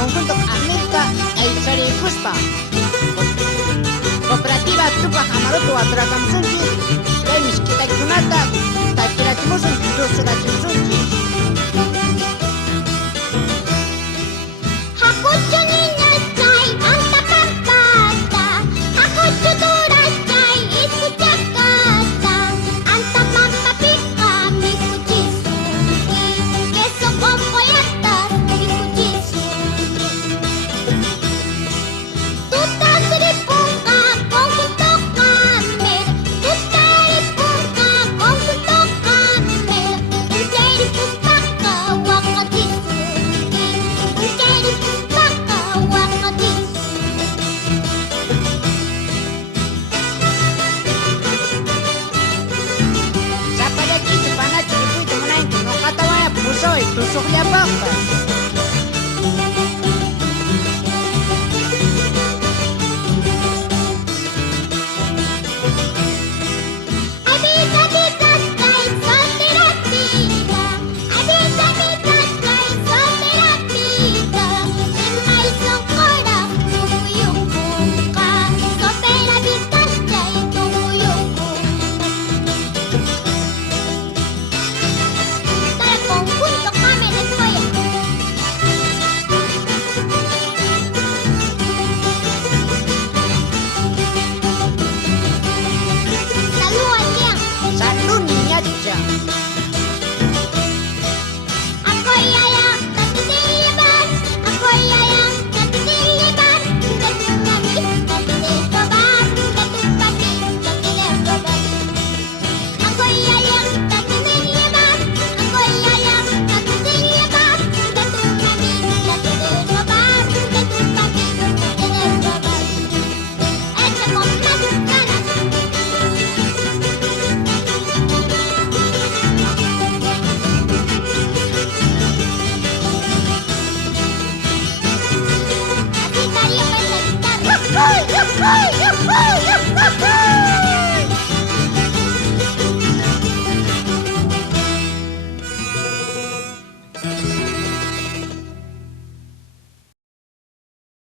conjunto América Aysaripuspa Cooperativa Tupa Hamarutu Atrakamsunchis Kay miskitaykunata takirachimusun tusurachimusunchis Hakuchu niñachay anta pampata Hakuchu durachay iskuchakata Anta pampapika mikuchisunki Queso con pollatas mikuchisunki Tutaripunka conjunto Camer Tutaripunka conjunto Camer Uncheripuspaqa waqachisunki Uncheripuspaqa Sapallachis panachu ripuyta munanki noqata waya pusoy tusuqllapaqpas